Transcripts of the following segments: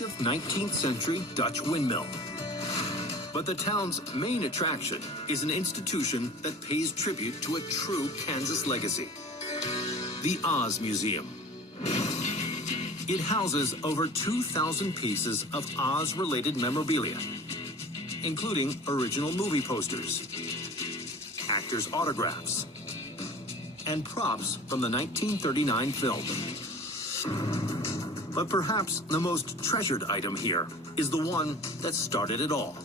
attractive 19th century Dutch windmill. But the town's main attraction is an institution that pays tribute to a true Kansas legacy: the Oz Museum. It houses over 2,000 pieces of Oz-related memorabilia, including original movie posters, actors' autographs, and props from the 1939 film. But perhaps the most treasured item here is the one that started it all.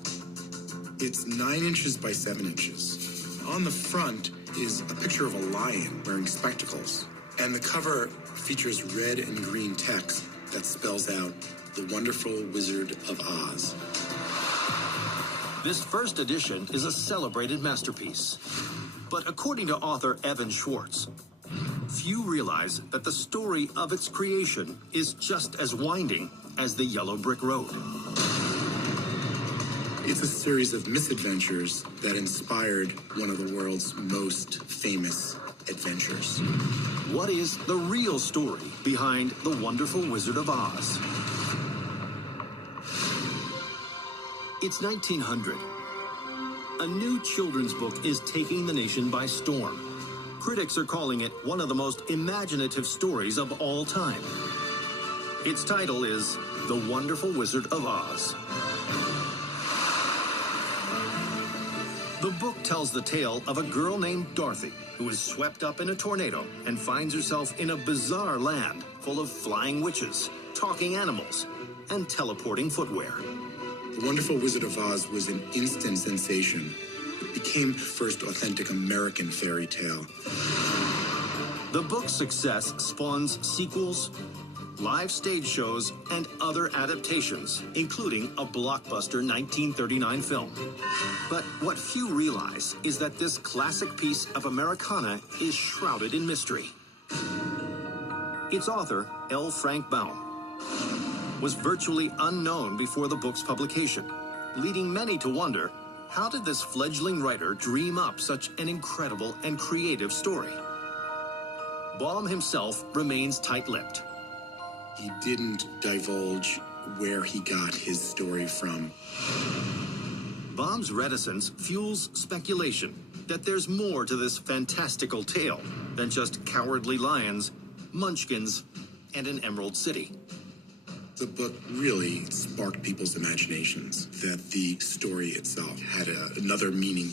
It's 9 inches by 7 inches. On the front is a picture of a lion wearing spectacles, and the cover features red and green text that spells out The Wonderful Wizard of Oz. This first edition is a celebrated masterpiece. But according to author Evan Schwartz, few realize that the story of its creation is just as winding as the Yellow Brick Road. It's a series of misadventures that inspired one of the world's most famous adventures. What is the real story behind The Wonderful Wizard of Oz? It's 1900. A new children's book is taking the nation by storm. Critics are calling it one of the most imaginative stories of all time. Its title is The Wonderful Wizard of Oz. The book tells the tale of a girl named Dorothy who is swept up in a tornado and finds herself in a bizarre land full of flying witches, talking animals, and teleporting footwear. The Wonderful Wizard of Oz was an instant sensation. It became the first authentic American fairy tale. The book's success spawns sequels, live stage shows, and other adaptations, including a blockbuster 1939 film. But what few realize is that this classic piece of Americana is shrouded in mystery. Its author, L. Frank Baum, was virtually unknown before the book's publication, leading many to wonder, how did this fledgling writer dream up such an incredible and creative story? Baum himself remains tight-lipped. He didn't divulge where he got his story from. Baum's reticence fuels speculation that there's more to this fantastical tale than just cowardly lions, munchkins, and an emerald city. The book really sparked people's imaginations, that the story itself had another meaning.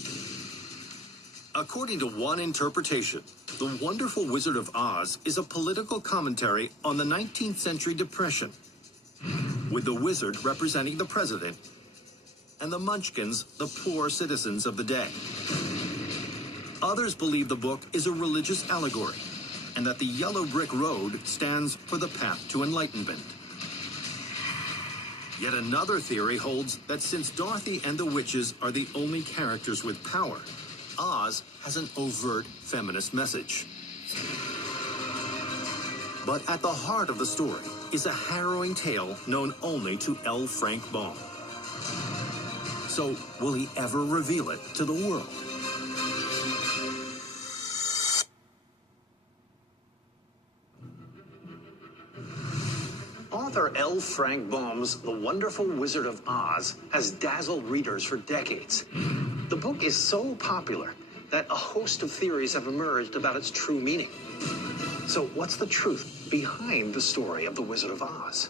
According to one interpretation, The Wonderful Wizard of Oz is a political commentary on the 19th century Depression, with the wizard representing the president and the munchkins the poor citizens of the day. Others believe the book is a religious allegory and that the Yellow Brick Road stands for the path to enlightenment. Yet another theory holds that since Dorothy and the witches are the only characters with power, Oz has an overt feminist message. But at the heart of the story is a harrowing tale known only to L. Frank Baum. So, will he ever reveal it to the world? Author L. Frank Baum's The Wonderful Wizard of Oz has dazzled readers for decades. The book is so popular that a host of theories have emerged about its true meaning. So what's the truth behind the story of the Wizard of Oz?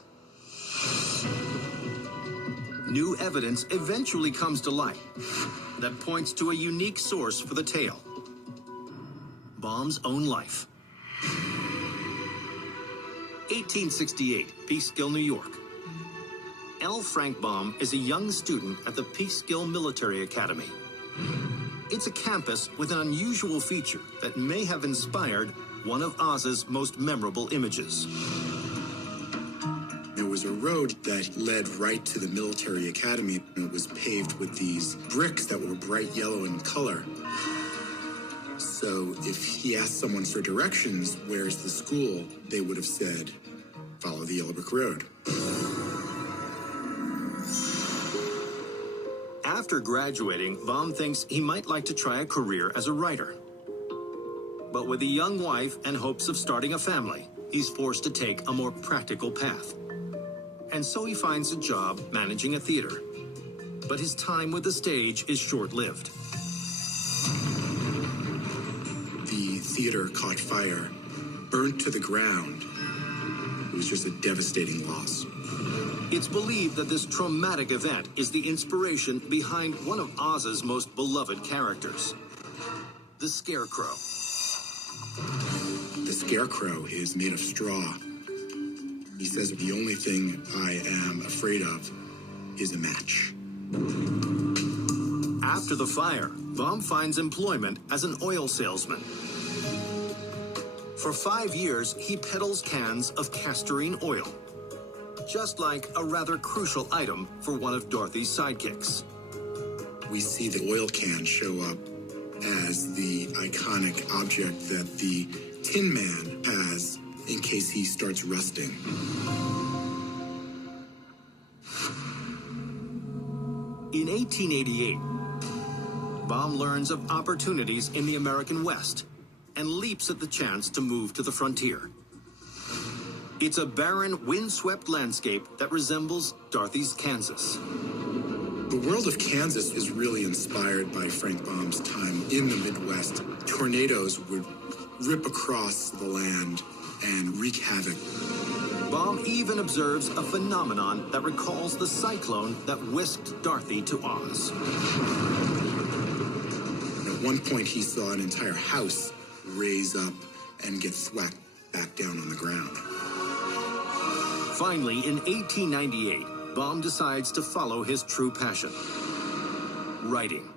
New evidence eventually comes to light that points to a unique source for the tale: Baum's own life. 1868, Peekskill, New York. L. Frank Baum is a young student at the Peekskill Military Academy. It's a campus with an unusual feature that may have inspired one of Oz's most memorable images. There was a road that led right to the military academy, and it was paved with these bricks that were bright yellow in color. So if he asked someone for directions, where's the school, they would have said, follow the Yellow Brick Road. After graduating, Baum thinks he might like to try a career as a writer. But with a young wife and hopes of starting a family, he's forced to take a more practical path. and so he finds a job managing a theater. But his time with the stage is short-lived. The theater caught fire, burnt to the ground. It was just a devastating loss. It's believed that this traumatic event is the inspiration behind one of Oz's most beloved characters, the Scarecrow. The Scarecrow is made of straw. He says the only thing I am afraid of is a match. After the fire, Baum finds employment as an oil salesman. For 5 years, he peddles cans of castorine oil, just like a rather crucial item for one of Dorothy's sidekicks. We see the oil can show up as the iconic object that the Tin Man has in case he starts rusting. In 1888, Baum learns of opportunities in the American West and leaps at the chance to move to the frontier. It's a barren, windswept landscape that resembles Dorothy's Kansas. The world of Kansas is really inspired by Frank Baum's time in the Midwest. Tornadoes would rip across the land and wreak havoc. Baum even observes a phenomenon that recalls the cyclone that whisked Dorothy to Oz. At one point, he saw an entire house raise up and get thwacked back down on the ground. Finally, in 1898, Baum decides to follow his true passion, writing.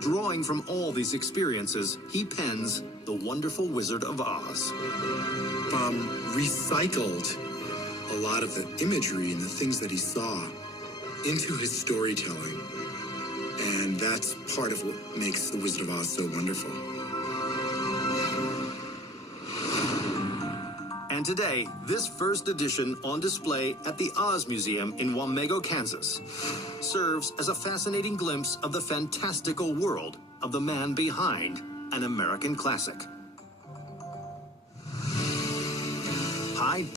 Drawing from all these experiences, he pens The Wonderful Wizard of Oz. Baum recycled a lot of the imagery and the things that he saw into his storytelling. And that's part of what makes The Wizard of Oz so wonderful. And today, this first edition on display at the Oz Museum in Wamego, Kansas, serves as a fascinating glimpse of the fantastical world of the man behind an American classic. Hi.